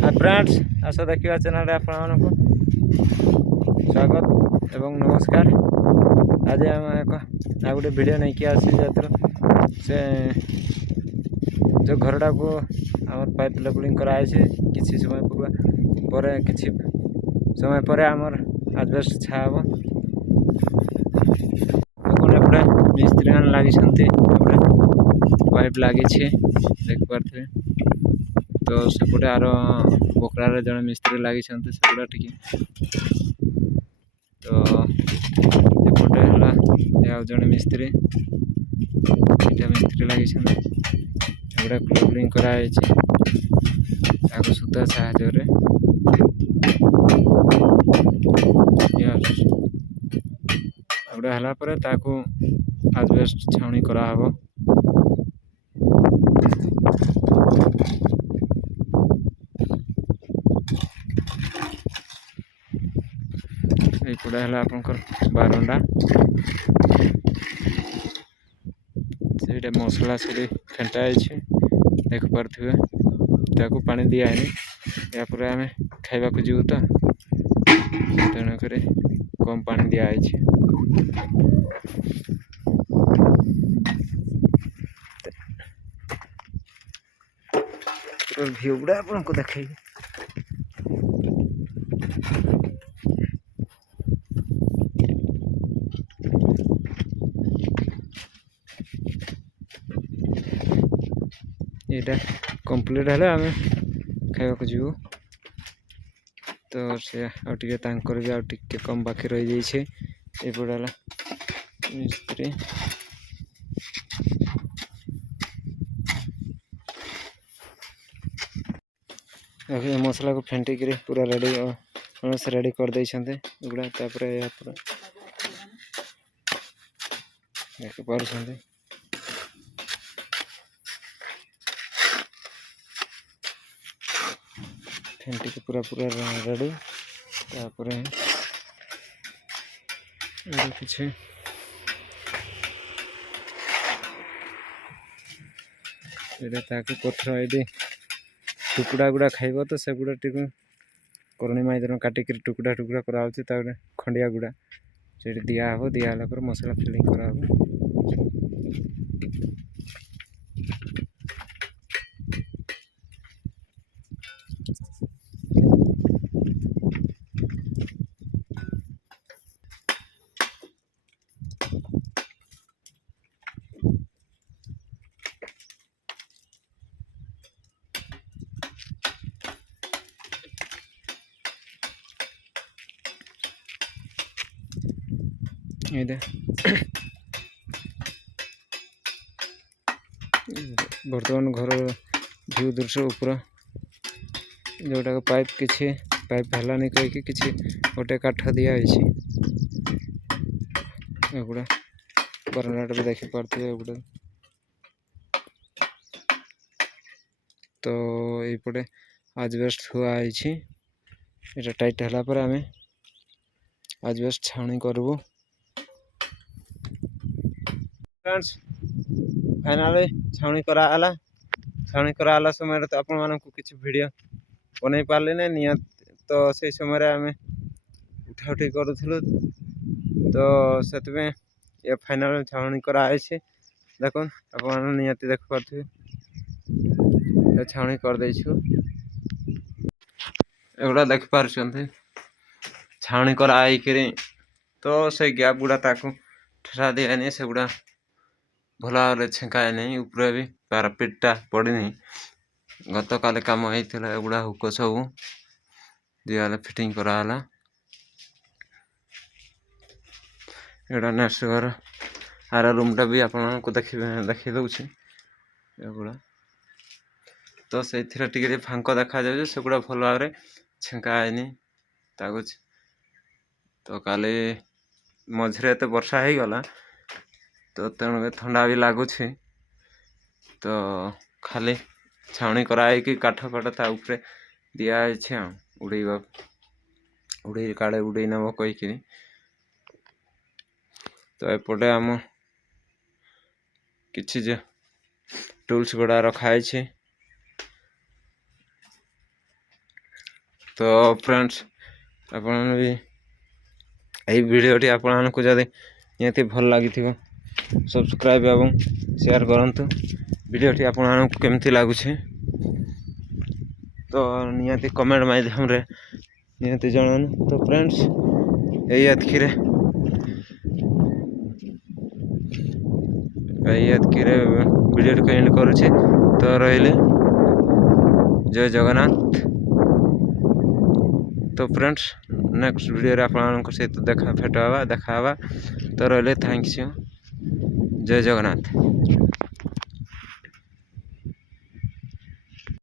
Hi friends, आस देखा channel आपण स्वागत एवं नमस्कार। आज आम एक आ गोटे भिड नहीं कि आसी से जो घरटा को आम पाइप लेवलिंग कराई किसी समय पूर्व किसी समय पर आमर आजबेस्ट छाब एपटे मिस्त्री मैंने लगी पाइप लगी देख पारे। तो सेपटे आर पोखरार जड़े मिस्त्री लगी सेपटा टी तो एपटे है जड़े मिस्त्री मिस्त्री लगी क्लोरिंग कराई सूता साहाय्य आजबेस्ट छाउनी कराहब। एपटे है आपंकर बारंडा से मसला से फेंटा देख पारे ताकू पानी दियानी यापर आम खाइबा जीव तो तेणुक कम पानी दिखाई व्यू गुड़ा आपको देखे ये कंप्लीट है आम खाइबा जीव तो से आगे भी आगे कम बाकी रही जाइए। एपटे मिस्त्री मसला को फेंटिक पूरा रेडी रेडी कर दे गुड़ा देख पारे फेंटिक पूरा पूरा रेडी किसी पथर ये टुकड़ा गुड़ा खाइब तो से गुड़ा टी करणी माइदन काटिक टुकड़ा टुकड़ा कराऊे खंडिया गुड़ा से दिहब दिहला मसला फिलिंग कराहब। बर्तमान घर व्यू दृश्य ऊपर जोटा पाइप किसी पाइप हलानी कहीकि किसी गोटे काठ दिखाई एगुड़ा बरंडा भी देखी पारे एगुड़ा तो ये आजबेस्ट हुआई ये टाइट है आम आजबेस्ट छाउनी करबू। फ्रेंड्स फाइनाली छाउनी कराला समय तो आपण मानक किसी वीडियो बन पारे ना नियत तो से समय आम उठा उठी करूँ तो से ये फाइनाल छाउनी कराई देख आप नियति देख पारे छाउनी कर एगुड़ा देख पारे छाउनी कराई तो से गैप गुड़ा ठेसा दिए से गुड़ा भल भाव छेकाए नहीं ऊपर भी पारापिटा पड़नी गत काले कम होता एगुड़ा हुक सब दिगला फिटिंग कराला। एटा नेक्स्ट घर आर रूमटा भी आपको देखी दूसरी एगुड़ा तो से टे फांक देखा जाए से गुड़ा भल भाव छेकाएनी तो काली मझे एत वर्षा हो गला तो तेणु ठंडा भी लगुच तो खाली छाउनी कराई कि काठ फाठ ता ऊपर दिखाई उड़ेबा उड़े काले उड़े नब कहीकि तो एपटे आम किसी टूल्स गुड़ा रखाई तो फ्रेंड्स आपण भी यही वीडियोटी आपको जदि निहाती भल लगी सब्सक्राइब एवं शेयर करूँ वीडियोटी आपको केमती लगुच तो निहाती कमेंट माध्यम रे निहाती जणान। तो फ्रेंड्स यही एतकी वीडियो को एंड करुचे। तो रही जय जगन्नाथ। तो फ्रेंड्स नेक्स्ट वीडियो आप सहित देखा हवा। तो रही थैंक्स यू। जय जगन्नाथ।